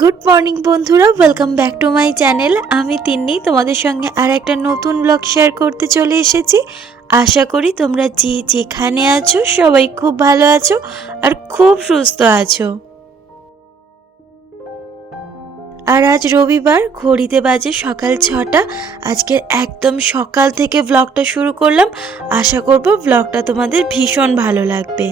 Good morning বন্ধুরা, welcome back to my channel. আমি তিন্নি তোমাদের সঙ্গে আর একটা নতুন ব্লগ শেয়ার করতে চলে এসেছি। আশা করি তোমরা যেখানে আছো সবাই খুব ভালো আছো আর খুব সুস্থ আছো। আর আজ রবিবার, ঘড়িতে বাজে সকাল 6টা। আজকে একদম সকাল থেকে ব্লগটা শুরু করলাম। আশা করব ব্লগটা তোমাদের ভীষণ ভালো লাগবে।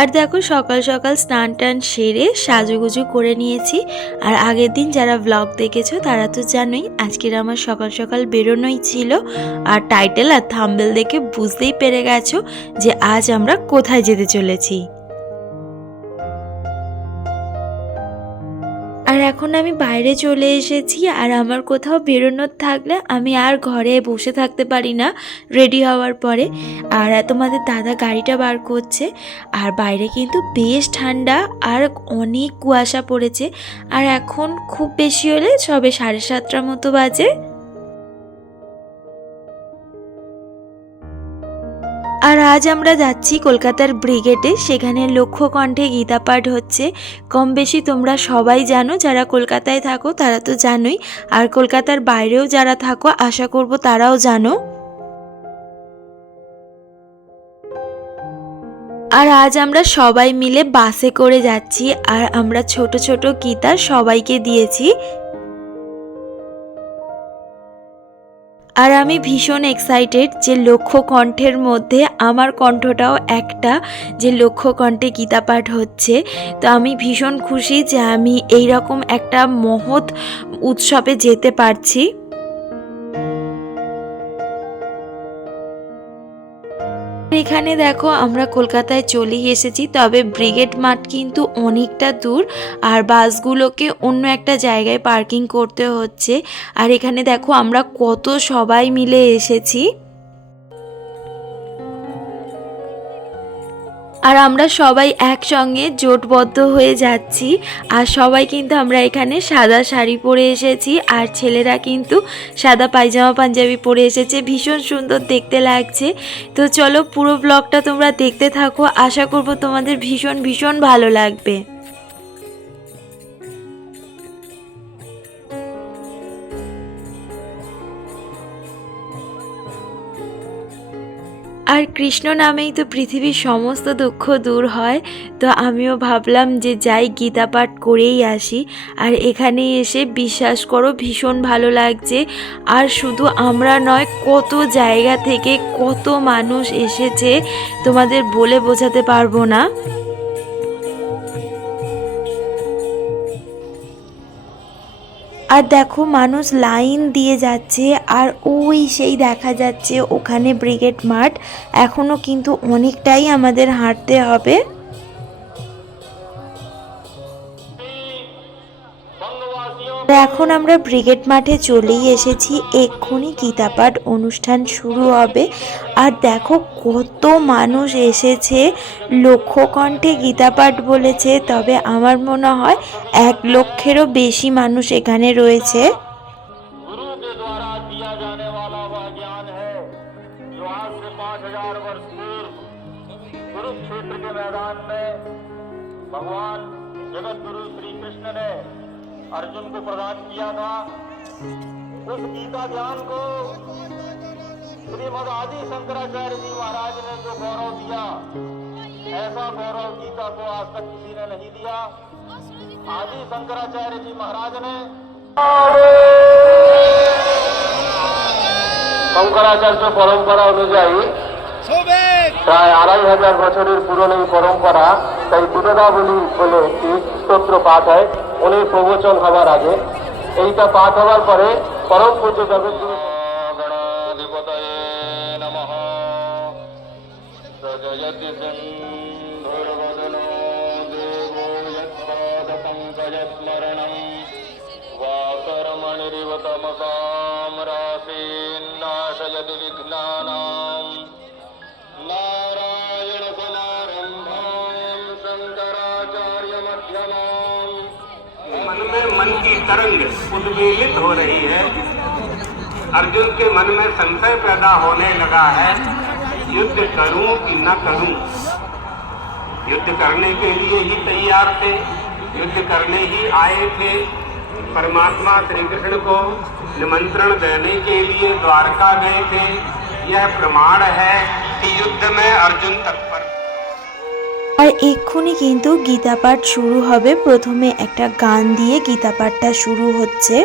আর দেখো, সকাল সকাল স্নান টান সেরে সাজুগুজু করে নিয়েছি। আর আগের দিন যারা ব্লগ দেখেছো তারা তো জানোই আজকের আমার সকাল সকাল বেরোনোই ছিল। আর টাইটেল আর থাম্বনেল দেখে বুঝতেই পেরে গেছো যে আজ আমরা কোথায় যেতে চলেছি। আর এখন আমি বাইরে চলে এসেছি। আর আমার কোথাও বেরোনোর থাকলে আমি আর ঘরে বসে থাকতে পারি না রেডি হওয়ার পরে। আর তোমাদের দাদা গাড়িটা বার করছে। আর বাইরে কিন্তু বেশ ঠান্ডা আর অনেক কুয়াশা পড়েছে। আর এখন খুব বেশি হলে সবে 7:30টার মতো বাজে। আর আজ আমরা যাচ্ছি কলকাতার ব্রিগেডে। সেখানে লক্ষ্য কণ্ঠে গীতা পাঠ হচ্ছে। কম বেশি তোমরা সবাই জানো, যারা কলকাতায় থাকো তারা তো জানোই, আর কলকাতার বাইরেও যারা থাকো আশা করব তারাও জানো। আর আজ আমরা সবাই মিলে বাসে করে যাচ্ছি। আর আমরা ছোট ছোট গীতা সবাইকে দিয়েছি। আর আমি ভীষণ এক্সাইটেড যে লক্ষ্য কণ্ঠের মধ্যে আমার কণ্ঠটাও একটা, যে লক্ষ্য কণ্ঠে গীতা পাঠ হচ্ছে। তো আমি ভীষণ খুশি যে আমি এই রকম একটা মহৎ উৎসবে যেতে পারছি। এখানে দেখো, আমরা কলকাতায় চলেই এসেছি, তবে ব্রিগেড মাঠ কিন্তু অনেকটা দূর। আর বাসগুলোকে অন্য একটা জায়গায় পার্কিং করতে হচ্ছে। আর এখানে দেখো আমরা কত সবাই মিলে এসেছি। আর আমরা সবাই একসঙ্গে জোটবদ্ধ হয়ে যাচ্ছি। আর সবাই কিন্তু আমরা এখানে সাদা শাড়ি পরে এসেছি। আর ছেলেরা কিন্তু সাদা পায়জামা পাঞ্জাবি পরে এসেছে, ভীষণ সুন্দর দেখতে লাগছে। তো চলো পুরো ব্লগটা তোমরা দেখতে থাকো, আশা করব তোমাদের ভীষণ ভীষণ ভালো লাগবে। আর কৃষ্ণ নামেই তো পৃথিবীর সমস্ত দুঃখ দূর হয়। তো আমিও ভাবলাম যে যাই, গীতা পাঠ করেই আসি। আর এখানে এসে বিশ্বাস করো ভীষণ ভালো লাগছে। আর শুধু আমরা নয়, কত জায়গা থেকে কত মানুষ এসেছে, তোমাদের বলে বোঝাতে পারবো না। আর দেখো মানুষ লাইন দিয়ে যাচ্ছে। আর ওই সেই দেখা যাচ্ছে ওখানে ব্রিগেড মাঠ। এখনো কিন্তু অনেকটাই আমাদের হাঁটতে হবে। এখন আমরা ব্রিগেড মাঠে চলেই এসেছি, এক্ষুনি গীতা পাঠ অনুষ্ঠান শুরু হবে। আর দেখো কত মানুষ এসেছে। লক্ষ্য কণ্ঠে গীতা পাঠ বলেছে, তবে আমার মনে হয় 1 লক্ষেরও বেশি মানুষ এখানে রয়েছে। भगवान जगत गुरु श्री कृष्ण ने अर्जुन को प्रदान किया था। उस गीता ज्ञान को श्रीमद आदि शंकराचार्य जी महाराज ने जो गौरव दिया, ऐसा गौरव गीता को आज तक किसी ने नहीं दिया। आदि शंकराचार्य जी महाराज ने शंकराचार्य परंपरा अनुযায়ী প্রায় 2500 বছরের পুরনো এই পরম্পরা, তাই বিরোধাবলী বলে একটি স্তোত্র পাঠ হয় উনি প্রবচন হবার আগে। এইটা পাঠ হওয়ার পরে পরম পূজ্য জগৎগুরু গণাধিপতয়ে নমঃ সজয়তি সিন্ধুর্বদনো দেবো যৎপদপঙ্কজস্মরণং वाकरमणिरिव तमसां राशीन्नाशयति विघ्नानां नारायणसमारम्भां शंकराचार्यमध्यमाम्। मन में मन की तरंग उद्वेलित हो रही है। अर्जुन के मन में संशय पैदा होने लगा है, युद्ध करूं कि न करूं। युद्ध करने के लिए ही तैयार थे, युद्ध करने ही आए थे। परमात्मा श्री कृष्ण को निमंत्रण देने के लिए द्वारका गए थे। यह प्रमाण है कि युद्ध में अर्जुन तत्पर। আর এক্ষুনি কিন্তু গীতা পাঠ শুরু হবে। প্রথমে একটা গান দিয়ে গীতা পাঠটা শুরু হচ্ছে।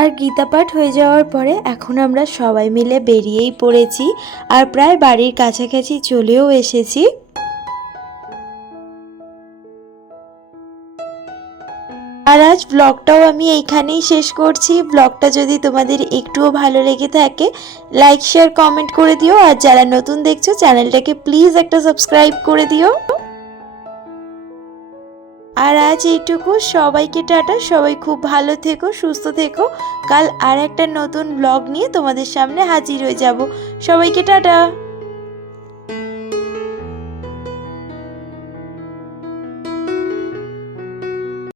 আর গীতা পাঠ হয়ে যাওয়ার পরে এখন আমরা সবাই মিলে বেরিয়েই পড়েছি আর প্রায় বাড়ির কাছাকাছি চলেও এসেছি। আর আজ ব্লগটাও আমি এইখানেই শেষ করছি। ব্লগটা যদি তোমাদের একটুও ভালো লেগে থাকে লাইক শেয়ার কমেন্ট করে দিও, আর যারা নতুন দেখছো চ্যানেলটাকে প্লিজ একটা সাবস্ক্রাইব করে দিও। আর আজ এইটুকু, সবাইকে টাটা। সবাই খুব ভালো থেকো, সুস্থ থেকো। কাল আর একটা নতুন ব্লগ নিয়ে তোমাদের সামনে হাজির হয়ে যাব। সবাইকে টাটা।